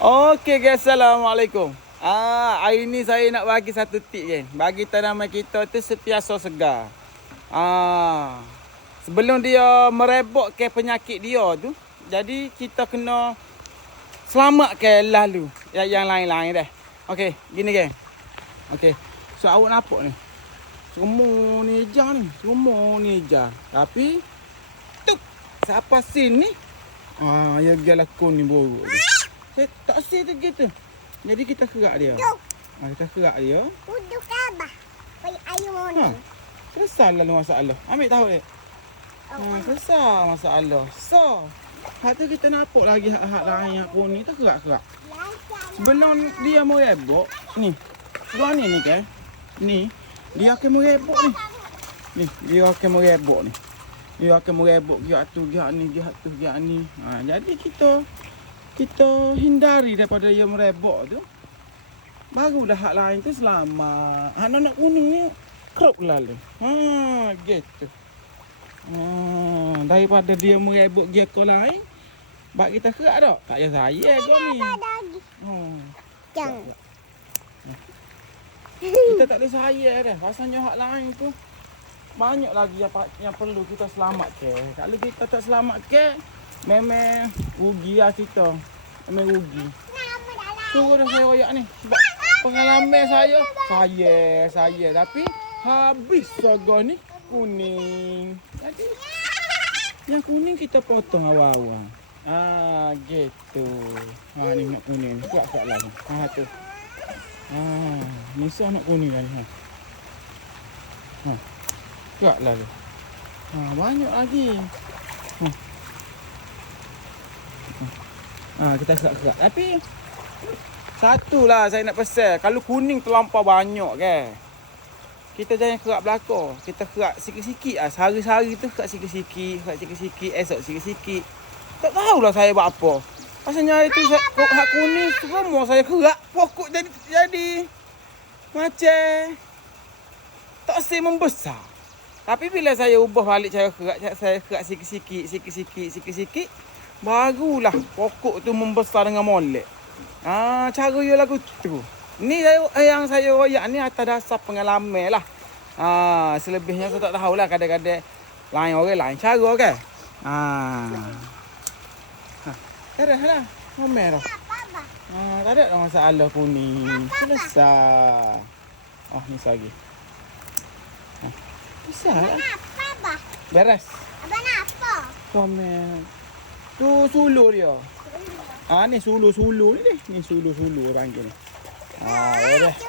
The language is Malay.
Okey guys, Assalamualaikum. Hari ni saya nak bagi satu tip geng. Bagi tanaman kita tu sentiasa segar. Sebelum dia merebakkan penyakit dia tu, jadi kita kena selamatkan lalu yang lain-lain dah. Okey, gini geng. Okey. So awak nampak ni. Semua ni hijau ni. Semua ni hijau. Tapi tuk siapa sini? Ya galah kuning buruk ni. Saya tak asyik tu gitu. Jadi kita kerak dia. Kita kerak dia. Uduk abah. Pai ayu mana? Selesai lalu masalah. Ambil tahu dia. Selesai masalah. So, hak tu kita nampak lagi hak lain yang kuning tu kerak-kerak. Sebelum dia merebak, ni. Sebelah ni kan. Ni, dia akan merebak ni. Ni, dia akan merebak ni. Dia akan merebak giat tu, giat ni, giat tu, giat ni. Jadi kita hindari daripada dia merebak tu. Barulah hak lain tu selamat. Anak kuning ni kerap lalu. Gitu. Daripada dia merebak dia ke lain, bak kita kerak tak? Tak payah saya kau ni. Jangan. Kita tak boleh saya dah. Rasanya hak lain tu banyak lagi yang perlu kita selamatkan. Kalau kita tak selamatkan, memang rugi lah kita. Memang rugi. Tunggu dah saya royak ni. Sebab pengalaman saya. Tapi habis saga ni kuning. Jadi yang kuning kita potong awal-awal. Gitu. Ni nak kuning. Kuat-kuat lagi. Tu. Ni nak kuning kan. Kuat lagi. Banyak lagi. Kita kerak-kerak. Tapi satulah saya nak pesan. Kalau kuning terlampau banyak kan, kita jangan kerak belakang. Kita kerak sikit-sikit lah. Sehari-hari tu kerak sikit-sikit. Esok sikit-sikit. Tak tahulah saya buat apa. Pasalnya itu hak kuning semua saya kerak. Pokok jadi macam tak asyik membesar. Tapi bila saya ubah balik cara kerak, saya kerak sikit-sikit. Barulah pokok tu membesar dengan molek. Cara dia lagu tu. Ni yang saya royak ni atas dasar pengalaman lah. Selebihnya saya tak tahulah, kadang-kadang lain orang lain cara kan. Tak ada lah. Ngomel dah. Tak ada masalah kuning. Selesai. Ni lagi. Bisa lah. Kenapa, abah? Beres. Abah kenapa? Komen. Tu suluh dia. Ni suluh ni. Ni suluh orang panggil ni. Beres.